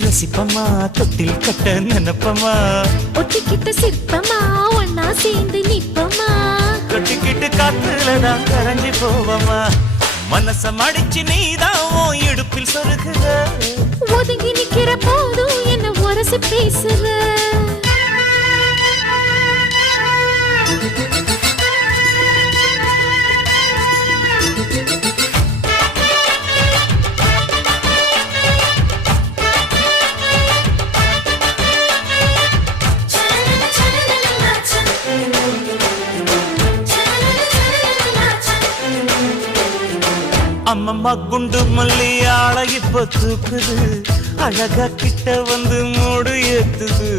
ரசிப்பமா தொட்டில் கட்ட நினைப்பமா ஒட்டிக்கிட்ட சிற்பமா ஒன்னா சேர்ந்து நிப்பமா கொட்டிக்கிட்டு காத்துலதான் கரைஞ்சி போவமா மனச மடிச்சு நீதான் உன் இடுப்பில் சொருகுற ஒதுங்கி நிக்கிற போதும் என்ன உரசி பேசுற அம்மம்மா குண்டு மல்லி ஆள இப்ப தூக்குது அழகா கிட்ட வந்து மூடு ஏத்துது